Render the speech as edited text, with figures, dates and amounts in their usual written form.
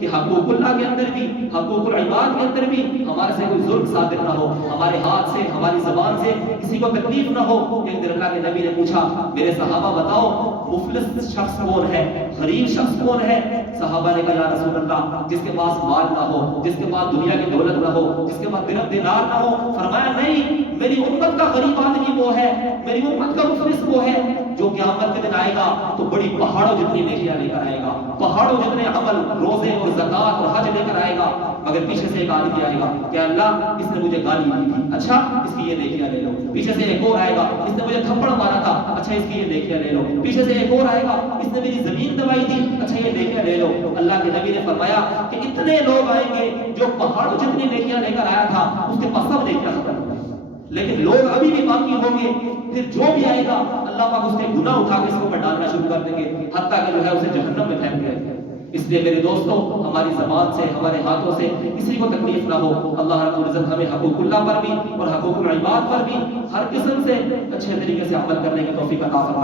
کہ حقوق اللہ کے اندر بھی، حقوق العباد کے اندر بھی ہمارے سے کوئی ظلم صادر نہ ہو، ہمارے ہاتھ سے، ہماری زبان سے کسی کو تکلیف نہ ہو۔ ایک دن اللہ کے نبی نے پوچھا، میرے صحابہ بتاؤ مفلس شخص کون ہے، غریب شخص کون ہے؟ صحابہ نے کہا یا رسول اللہ جس کے پاس مال نہ ہو، جس کے پاس دنیا کی دولت نہ ہو، جس کے پاس درہم دینار نہ ہو۔ فرمایا نہیں، میری امت کا غریب آدمی وہ ہے، میری امت کا مفلس وہ ہے جو قیامت کے دن آئے گا تو بڑی پہاڑوں جتنی نیکیاں لے کر آئے گا، پہاڑوں جتنے عمل، روزے اور زکوٰۃ اور حج لے کر آئے گا، مگر پیچھے سے ایک آدمی آئے گا کہ اللہ اس نے مجھے گالی دی تھی، اچھا اس کی یہ نیکیاں لے لو۔ پیچھے سے ایک اور آئے گا، اس نے مجھے تھپڑ مارا تھا، اچھا اس کی یہ نیکیاں لے لو۔ پیچھے سے ایک اور آئے گا، اس نے میری زمین دبائی تھی، اچھا یہ نیکیاں لے لو۔ اللہ کے نبی نے فرمایا کہ اتنے لوگ آئیں گے جو پہاڑوں جتنی نیکیاں لے کر آیا تھا اس کے پاس سب نیکیاں ختم ہو گئی، لیکن لوگ ابھی بھی باقی ہوں گے۔ پھر جو بھی آئے گا اللہ پاک اس کے گناہ اٹھا کے اس کو ڈالنا شروع کر دیں گے، حتیٰ کہ جو ہے اسے جہنم میں پھینک دیں گے۔ اس لیے میرے دوستوں، ہماری زبان سے، ہمارے ہاتھوں سے کسی کو تکلیف نہ ہو۔ اللہ رب العزت ہمیں حقوق اللہ پر بھی اور حقوق العباد پر بھی ہر قسم سے اچھے طریقے سے عمل کرنے کی توفیق عطا فرمائے۔